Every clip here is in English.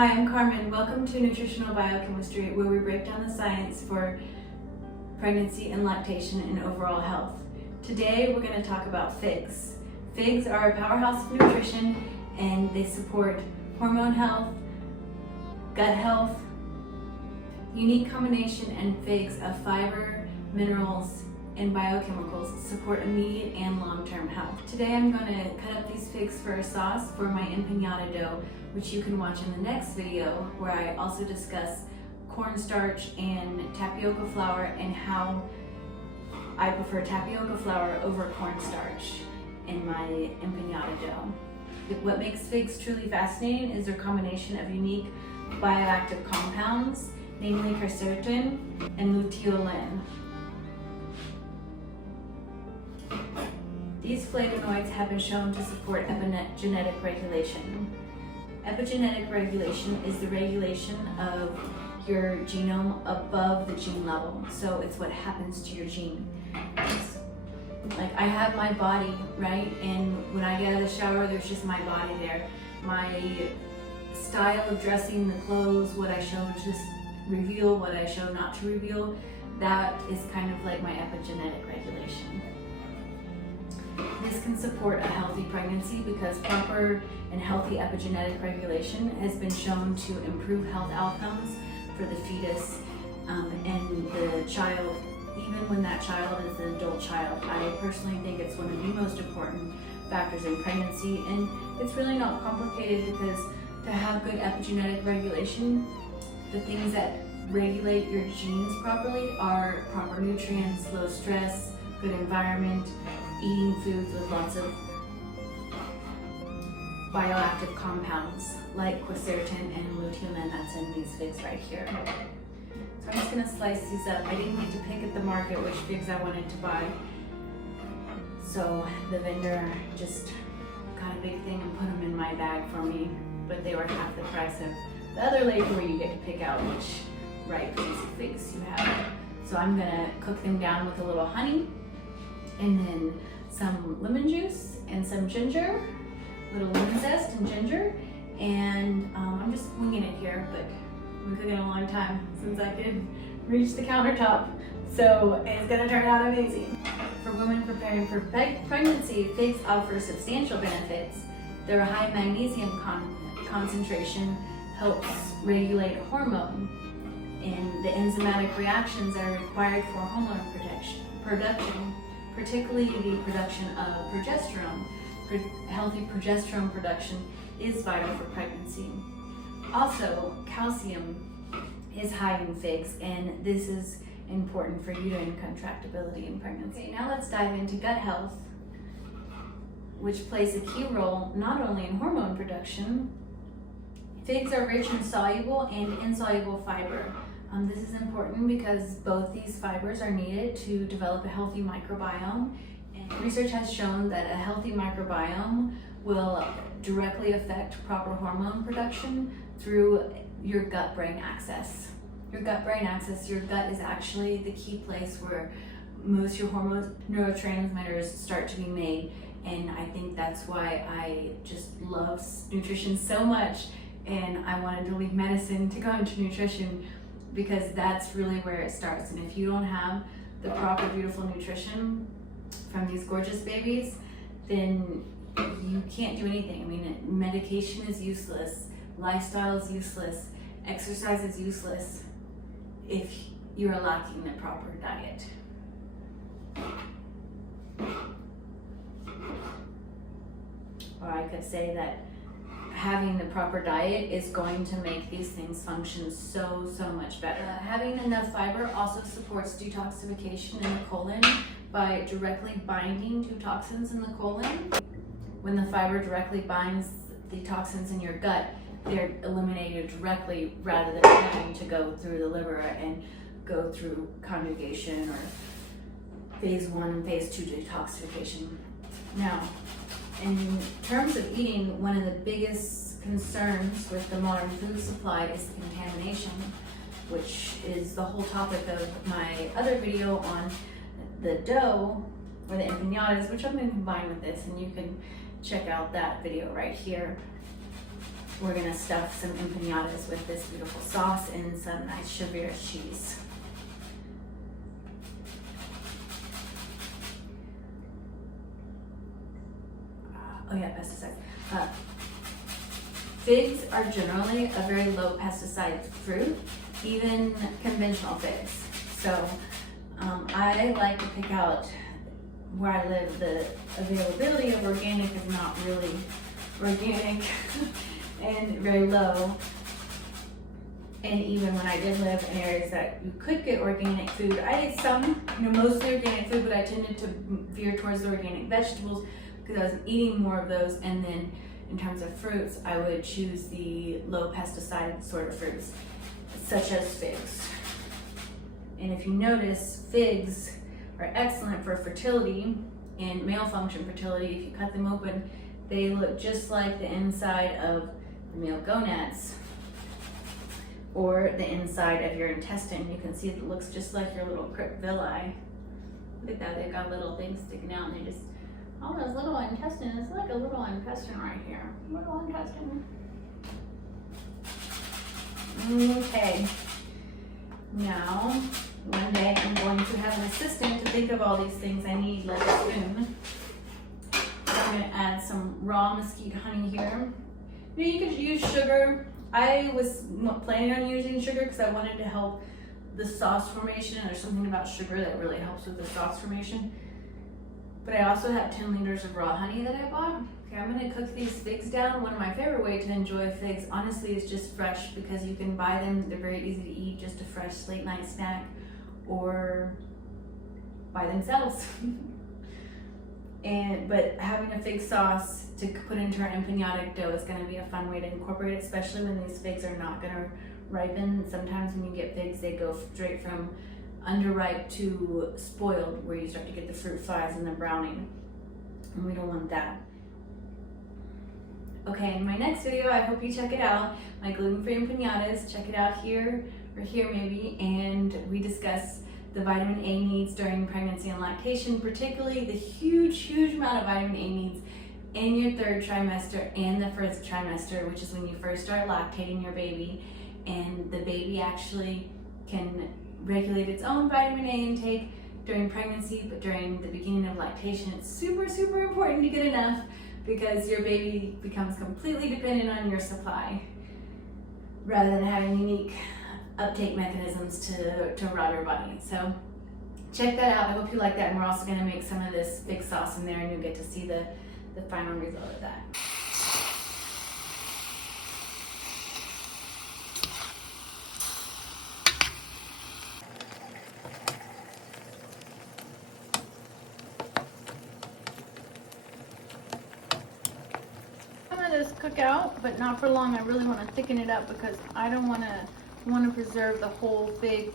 Hi, I'm Carmen. Welcome to Nutritional Biochemistry, where we break down the science for pregnancy and lactation and overall health. Today, we're going to talk about figs. Figs are a powerhouse of nutrition, and they support hormone health, gut health, unique combination and figs of fiber, minerals, and biochemicals support immediate and long-term health. Today I'm going to cut up these figs for a sauce for my empanada dough, which you can watch in the next video, where I also discuss cornstarch and tapioca flour and how I prefer tapioca flour over cornstarch in my empanada dough. What makes figs truly fascinating is their combination of unique bioactive compounds, namely quercetin and luteolin. These flavonoids have been shown to support epigenetic regulation. Epigenetic regulation is the regulation of your genome above the gene level. So it's what happens to your gene. Like, I have my body, right? And when I get out of the shower, there's just my body there. My style of dressing, the clothes, what I show to reveal, what I show not to reveal, that is kind of like my epigenetic regulation. This can support a healthy pregnancy because proper and healthy epigenetic regulation has been shown to improve health outcomes for the fetus and the child, even when that child is an adult child. I personally think it's one of the most important factors in pregnancy, and it's really not complicated because to have good epigenetic regulation, the things that regulate your genes properly are proper nutrients, low stress, good environment, eating foods with lots of bioactive compounds like quercetin and luteolin that's in these figs right here. So I'm just going to slice these up. I didn't get to pick at the market which figs I wanted to buy, so the vendor just got a big thing and put them in my bag for me, but they were half the price of the other label where you get to pick out which ripe piece of figs you have. So I'm going to cook them down with a little honey and then some lemon juice and some ginger, little lemon zest and ginger, and I'm just winging it here, but I've been cooking a long time since I could reach the countertop, so it's gonna turn out amazing. For women preparing for pregnancy, figs offer substantial benefits. Their high magnesium concentration helps regulate hormone and the enzymatic reactions that are required for hormone production, particularly the production of progesterone. Healthy progesterone production is vital for pregnancy. Also, calcium is high in figs, and this is important for uterine contractibility in pregnancy. Okay, now let's dive into gut health, which plays a key role not only in hormone production. Figs are rich in soluble and insoluble fiber. This is important because both these fibers are needed to develop a healthy microbiome. And research has shown that a healthy microbiome will directly affect proper hormone production through your gut-brain axis. Your gut-brain axis, your gut is actually the key place where most of your hormones, neurotransmitters start to be made. And I think that's why I just love nutrition so much, and I wanted to leave medicine to go into nutrition, because that's really where it starts. And if you don't have the proper, beautiful nutrition from these gorgeous babies, then you can't do anything. I mean, medication is useless, lifestyle is useless, exercise is useless if you're lacking the proper diet. Or I could say that having the proper diet is going to make these things function so much better. Having enough fiber also supports detoxification in the colon by directly binding to toxins in the colon. When the fiber directly binds the toxins in your gut, they're eliminated directly rather than having to go through the liver and go through conjugation or phase 1 and phase 2 detoxification. Now, in terms of eating, one of the biggest concerns with the modern food supply is the contamination, which is the whole topic of my other video on the dough or the empanadas, which I'm going to combine with this, and you can check out that video right here. we're gonna stuff some empanadas with this beautiful sauce and some nice Cheddar cheese. Oh yeah, pesticides. Figs are generally a very low pesticide fruit, even conventional figs. So I like to pick out where I live. The availability of organic is not really organic and very low. And even when I did live in areas that you could get organic food, I ate some, mostly organic food, but I tended to veer towards the organic vegetables because I was eating more of those. And then in terms of fruits, I would choose the low pesticide sort of fruits, such as figs. And if you notice, figs are excellent for fertility and male function fertility. If you cut them open, they look just like the inside of the male gonads or the inside of your intestine. You can see it looks just like your little crypt villi. Look at that, they've got little things sticking out, and they just, all those little intestines, it's like a little intestine right here. Little intestine. Okay. Now, one day I'm going to have an assistant to think of all these things I need, like a spoon. I'm going to add some raw mesquite honey here. You could use sugar. I was planning on using sugar because I wanted to help the sauce formation. There's something about sugar that really helps with the sauce formation. But I also have 10 liters of raw honey that I bought. Okay, I'm going to cook these figs down. One of my favorite ways to enjoy figs, honestly, is just fresh, because you can buy them. They're very easy to eat, just a fresh late night snack, or buy themselves. But having a fig sauce to put into our empanada dough is going to be a fun way to incorporate it, especially when these figs are not going to ripen. Sometimes when you get figs, they go straight from underripe to spoiled, where you start to get the fruit flies and the browning, and we don't want that. Okay, in my next video, I hope you check it out, my gluten-free empanadas. Check it out here or here maybe, and we discuss the vitamin A needs during pregnancy and lactation, particularly the huge amount of vitamin A needs in your third trimester and the first trimester, which is when you first start lactating your baby, and the baby actually can regulate its own vitamin A intake during pregnancy, but during the beginning of lactation, it's super important to get enough, because your baby becomes completely dependent on your supply rather than having unique uptake mechanisms to rob your body. So check that out. I hope you like that, and we're also going to make some of this fig sauce in there, and you'll get to see the final result of that. This cook out, but not for long. I really want to thicken it up because I don't want to preserve the whole fig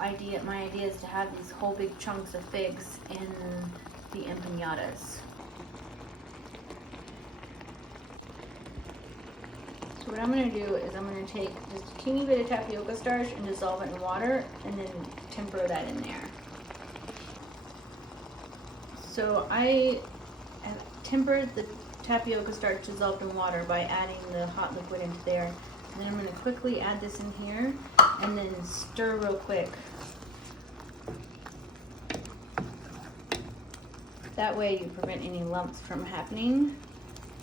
idea. My idea is to have these whole big chunks of figs in the empanadas. So what I'm going to do is I'm going to take just a teeny bit of tapioca starch and dissolve it in water, and then temper that in there. So I have tempered the tapioca starch dissolved in water by adding the hot liquid into there. And then I'm going to quickly add this in here and then stir real quick. That way you prevent any lumps from happening,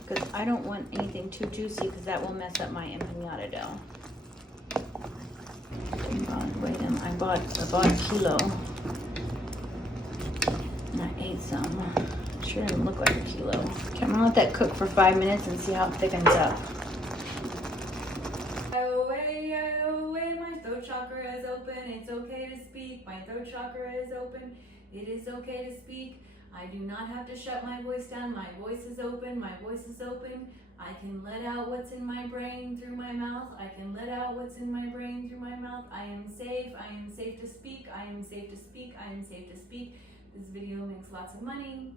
because I don't want anything too juicy, because that will mess up my empanada dough. I bought a kilo, and I ate some. Sure didn't look like a kilo. Okay, I'm gonna let that cook for 5 minutes and see how it thickens up. Away, my throat chakra is open. It's okay to speak. My throat chakra is open. It is okay to speak. I do not have to shut my voice down. My voice is open. My voice is open. I can let out what's in my brain through my mouth. I can let out what's in my brain through my mouth. I am safe. I am safe to speak. I am safe to speak. I am safe to speak. This video makes lots of money.